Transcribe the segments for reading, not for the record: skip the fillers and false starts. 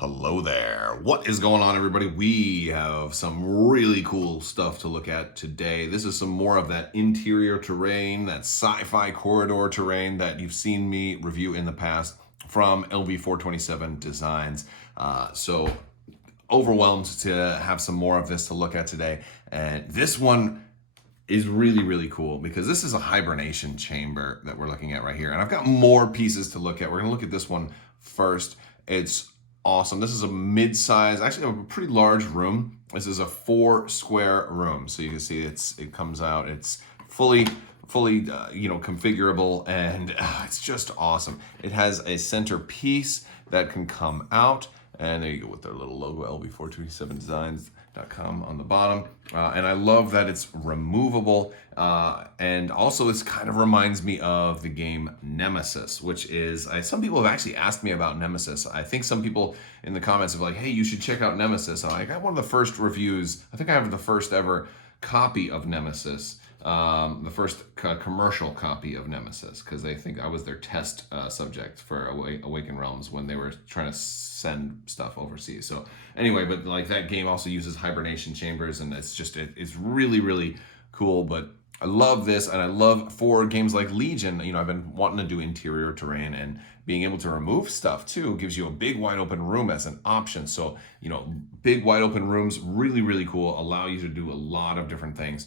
Hello there. What is going on, everybody? We have some really cool stuff to look at today. This is some more of that interior terrain, that sci-fi corridor terrain that you've seen me review in the past from LV427 Designs. So overwhelmed to have some more of this to look at today. And this one is really, really cool because this is a hibernation chamber that we're looking at right here. And I've got more pieces to look at. We're gonna look at this one first. It's awesome. This is a mid-size, actually a pretty large room. This is a 4 square room. So you can see it comes out, it's fully configurable, and it's just awesome. It has a center piece that can come out, and there you go with their little logo, LV427 Designs.com on the bottom. And I love that it's removable. And also this kind of reminds me of the game Nemesis, which is, some people have actually asked me about Nemesis. I think some people in the comments have like, hey, you should check out Nemesis. And I got one of the first reviews. I think I have the first ever copy of Nemesis. The first commercial copy of Nemesis, because I think I was their test subject for Awakened Realms when they were trying to send stuff overseas. So anyway, but like that game also uses hibernation chambers, and it's really, really cool. But I love this, and I love for games like Legion, I've been wanting to do interior terrain, and being able to remove stuff too gives you a big wide open room as an option. So, big wide open rooms, really, really cool, allow you to do a lot of different things.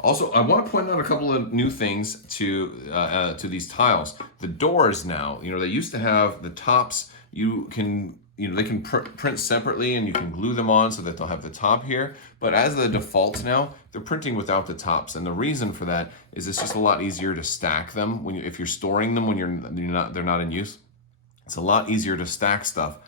Also, I want to point out a couple of new things to these tiles. The doors now, they used to have the tops. You can, they can print separately, and you can glue them on so that they'll have the top here. But as the default now, they're printing without the tops, and the reason for that is it's just a lot easier to stack them if you're storing them when they're not in use. It's a lot easier to stack stuff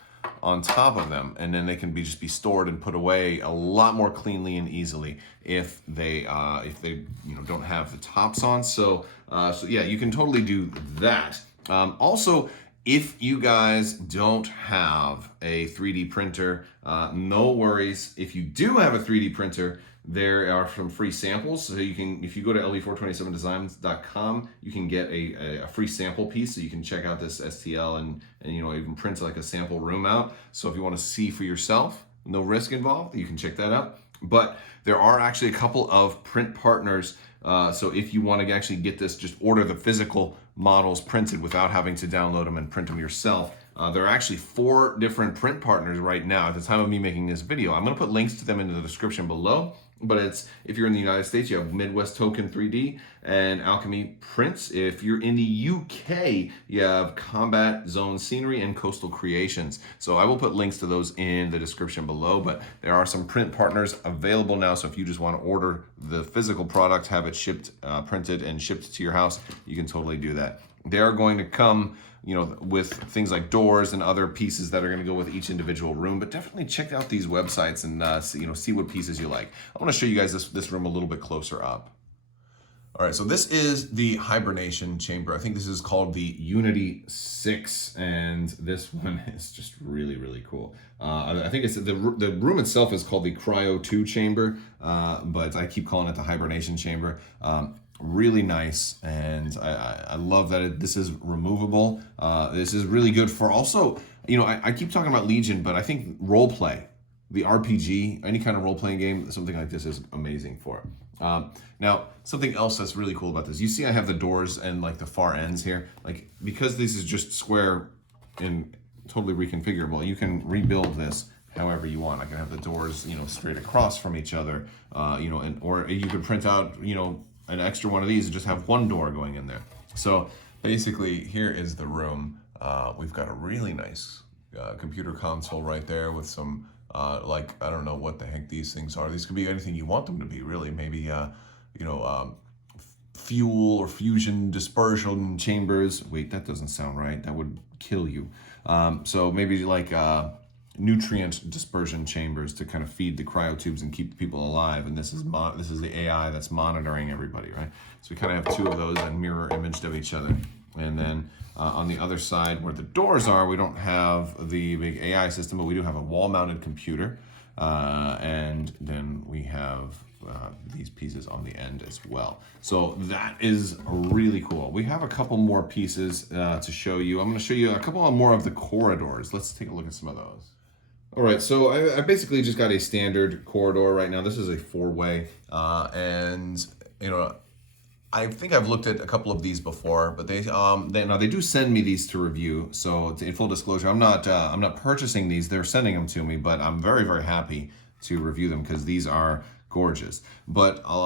on top of them, and then they can just be stored and put away a lot more cleanly and easily if they don't have the tops on. So yeah, you can totally do that. Also, if you guys don't have a 3D printer, no worries. If you do have a 3D printer, there are some free samples. So if you go to LV427designs.com, you can get a free sample piece, so you can check out this STL and even print like a sample room out. So if you want to see for yourself, no risk involved, you can check that out. But there are actually a couple of print partners. So if you want to actually get this, just order the physical models printed without having to download them and print them yourself. There are actually 4 different print partners right now at the time of me making this video. I'm going to put links to them in the description below. But if you're in the United States, you have Midwest Token 3D and Alchemy Prints. If you're in the UK, you have Combat Zone Scenery and Coastal Creations. So I will put links to those in the description below, but there are some print partners available now. So if you just want to order the physical product, have it shipped, printed and shipped to your house, you can totally do that. They are going to come with things like doors and other pieces that are going to go with each individual room. But definitely check out these websites and see what pieces you like. I want to show you guys this room a little bit closer up. All right, so this is the Hibernation Chamber. I think this is called the Unity 6, and this one is just really, really cool. I think it's the room itself is called the Cryo 2 Chamber, but I keep calling it the Hibernation Chamber. Really nice, and I love that this is removable. This is really good for also, I keep talking about Legion, but I think role play, the RPG, any kind of role-playing game, something like this is amazing for it. Now, something else that's really cool about this, you see I have the doors and like the far ends here, like because this is just square and totally reconfigurable, you can rebuild this however you want. I can have the doors, straight across from each other, or you could print out, an extra one of these and just have one door going in there. So basically, here is the room. We've got a really nice computer console right there with some, I don't know what the heck these things are. These could be anything you want them to be, really. Maybe, fuel or fusion dispersion chambers. Wait, that doesn't sound right. That would kill you. So maybe like nutrient dispersion chambers to kind of feed the cryotubes and keep the people alive. And this is the AI that's monitoring everybody, right? So we kind of have 2 of those and mirror imaged of each other. And then on the other side where the doors are, we don't have the big AI system, but we do have a wall-mounted computer. And then we have these pieces on the end as well. So that is really cool. We have a couple more pieces to show you. I'm going to show you a couple more of the corridors. Let's take a look at some of those. All right, so I basically just got a standard corridor right now. This is a 4-way, and you know, I think I've looked at a couple of these before, but they do send me these to review. So in full disclosure, I'm not purchasing these. They're sending them to me, but I'm very, very happy to review them because these are gorgeous. But a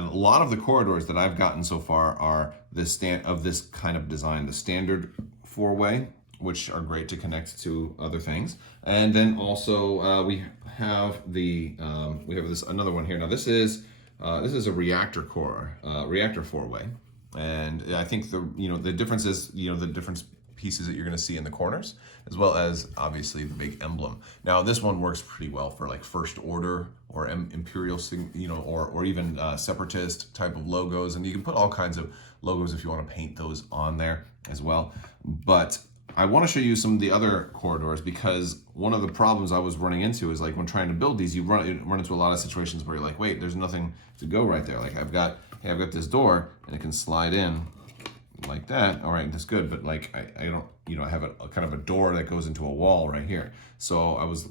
lot of the corridors that I've gotten so far are this kind of design, the standard 4-way, which are great to connect to other things. And then also we have this another one here. Now this is a reactor core, reactor 4-way, and I think the difference is the different pieces that you're going to see in the corners, as well as obviously the big emblem. Now this one works pretty well for like first order or imperial, or even separatist type of logos, and you can put all kinds of logos if you want to paint those on there as well. But I want to show you some of the other corridors, because one of the problems I was running into is like when trying to build these, you run into a lot of situations where you're like, wait, there's nothing to go right there. Like I've got this door and it can slide in like that. All right, that's good, but like I don't, I have a kind of a door that goes into a wall right here. So I was,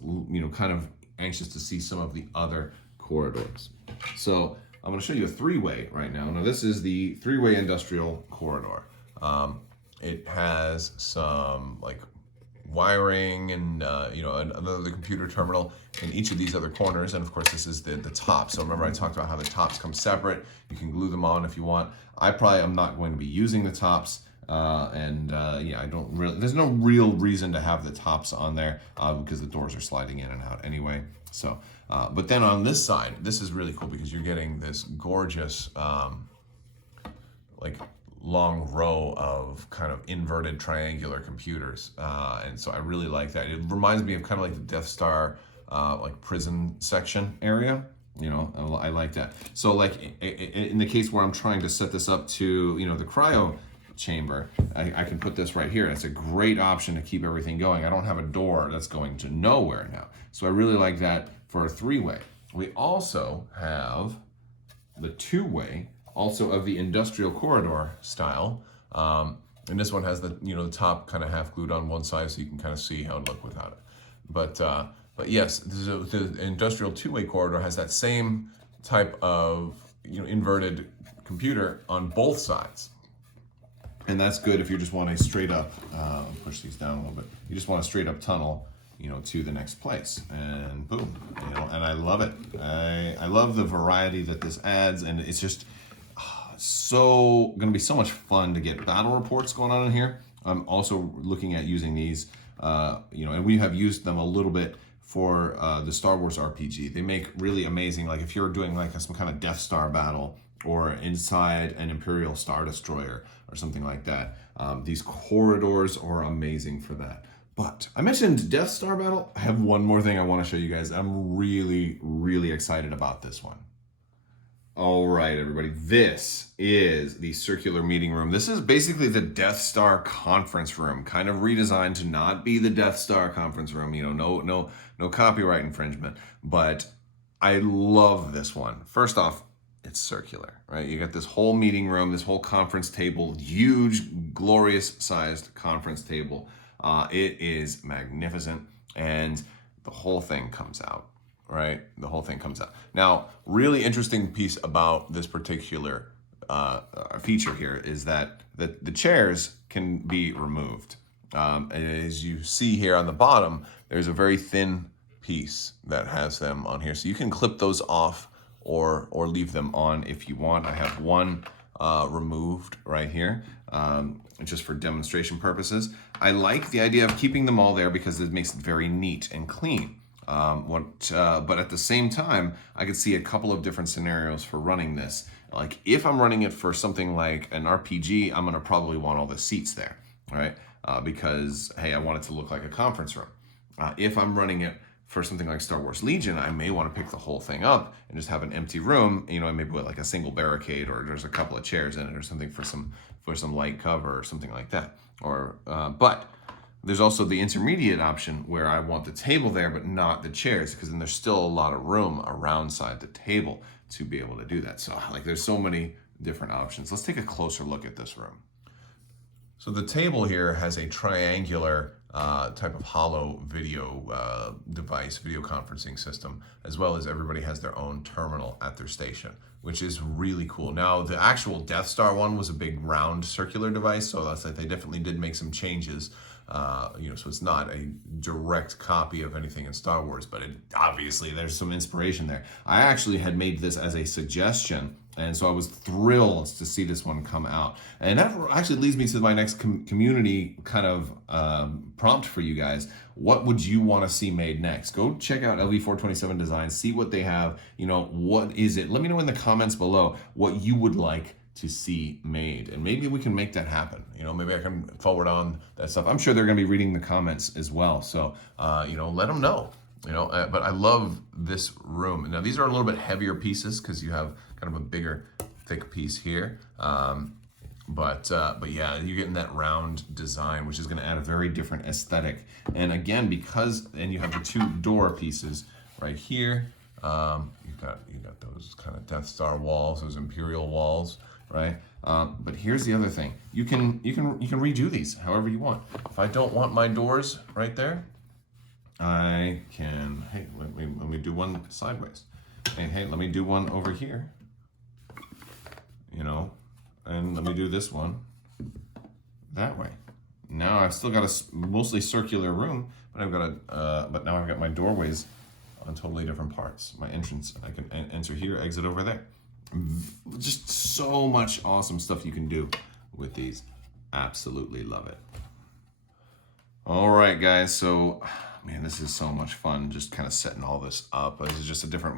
kind of anxious to see some of the other corridors. So I'm going to show you a 3-way right now. Now this is the 3-way industrial corridor. It has some like wiring and another computer terminal in each of these other corners, and of course this is the top. So remember I talked about how the tops come separate. You can glue them on if you want. I probably am not going to be using the tops, I don't really. There's no real reason to have the tops on there because the doors are sliding in and out anyway. So, but then on this side, this is really cool because you're getting this gorgeous long row of kind of inverted triangular computers, and so I really like that. It reminds me of kind of like the Death Star like prison section area. I like that. So like in the case where I'm trying to set this up to the cryo chamber, I can put this right here. It's a great option to keep everything going. I don't have a door that's going to nowhere now, so I really like that for a 3-way. We also have the 2-way, also of the industrial corridor style, and this one has the the top kind of half glued on one side, so you can kind of see how it would look without it. But yes, the industrial 2-way corridor has that same type of inverted computer on both sides, and that's good if you just want a straight up. Push these down a little bit. You just want a straight up tunnel, to the next place, and boom, and I love it. I love the variety that this adds, and it's just so going to be so much fun to get battle reports going on in here. I'm also looking at using these, and we have used them a little bit for the Star Wars RPG. They make really amazing, like if you're doing like some kind of Death Star battle or inside an Imperial Star Destroyer or something like that. These corridors are amazing for that. But I mentioned Death Star battle. I have one more thing I want to show you guys. I'm really, really excited about this one. All right, everybody, this is the circular meeting room. This is basically the Death Star conference room, kind of redesigned to not be the Death Star conference room, no copyright infringement, but I love this one. First off, it's circular, right? You got this whole meeting room, this whole conference table, huge, glorious sized conference table. It is magnificent, and the whole thing comes out. Right? The whole thing comes out. Now, really interesting piece about this particular feature here is that the chairs can be removed. And as you see here on the bottom, there's a very thin piece that has them on here. So you can clip those off or leave them on if you want. I have one removed right here, just for demonstration purposes. I like the idea of keeping them all there because it makes it very neat and clean. But at the same time, I could see a couple of different scenarios for running this. Like if I'm running it for something like an RPG, I'm gonna probably want all the seats there, right? Because hey, I want it to look like a conference room. If I'm running it for something like Star Wars Legion, I may want to pick the whole thing up and just have an empty room, and maybe put like a single barricade, or there's a couple of chairs in it or something for some light cover or something like that. But there's also the intermediate option where I want the table there, but not the chairs, because then there's still a lot of room around side the table to be able to do that. So like there's so many different options. Let's take a closer look at this room. So the table here has a triangular type of hollow video device, video conferencing system, as well as everybody has their own terminal at their station, which is really cool. Now, the actual Death Star one was a big round circular device, so that's like they definitely did make some changes. So it's not a direct copy of anything in Star Wars, but obviously there's some inspiration there. I actually had made this as a suggestion, and so I was thrilled to see this one come out. And that actually leads me to my next community kind of prompt for you guys. What would you want to see made next? Go check out LV427 Designs, see what they have. What is it? Let me know in the comments below what you would like to see made, and maybe we can make that happen. Maybe I can forward on that stuff. I'm sure they're going to be reading the comments as well, so let them know. But I love this room. Now these are a little bit heavier pieces because you have kind of a bigger, thick piece here. But yeah, you're getting that round design, which is going to add a very different aesthetic. And again, and you have the two door pieces right here. You got those kind of Death Star walls, those Imperial walls, right? But here's the other thing: you can redo these however you want. If I don't want my doors right there, I can. Hey, let me do one sideways. Hey, let me do one over here. And let me do this one that way. Now I've still got a mostly circular room, but but now I've got my doorways on totally different parts. My entrance, I can enter here, exit over there. Just so much awesome stuff you can do with these. Absolutely love it. All right, guys. So, man, this is so much fun. Just kind of setting all this up. This is just a different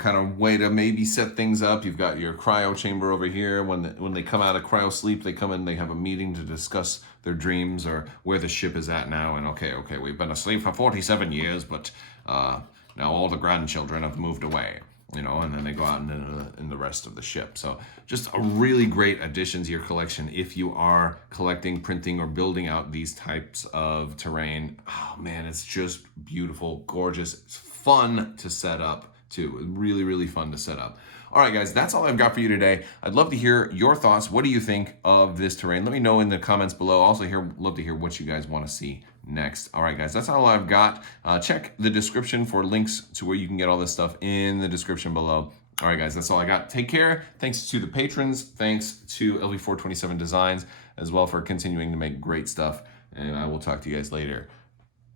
kind of way to maybe set things up. You've got your cryo chamber over here. When they come out of cryo sleep, they come in. They have a meeting to discuss their dreams or where the ship is at now. And okay, we've been asleep for 47 years, but now all the grandchildren have moved away. And then they go out in the rest of the ship. So just a really great addition to your collection if you are collecting, printing, or building out these types of terrain. Oh man, it's just beautiful, gorgeous. It's fun to set up too. Really, really fun to set up. All right, guys, that's all I've got for you today. I'd love to hear your thoughts. What do you think of this terrain? Let me know in the comments below. Also, love to hear what you guys want to see next. All right, guys, that's all I've got. Check the description for links to where you can get all this stuff in the description below. All right, guys, that's all I got. Take care. Thanks to the patrons. Thanks to LV427 Designs as well for continuing to make great stuff. And I will talk to you guys later.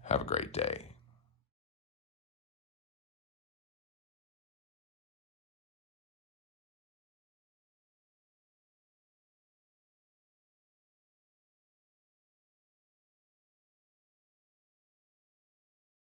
Have a great day.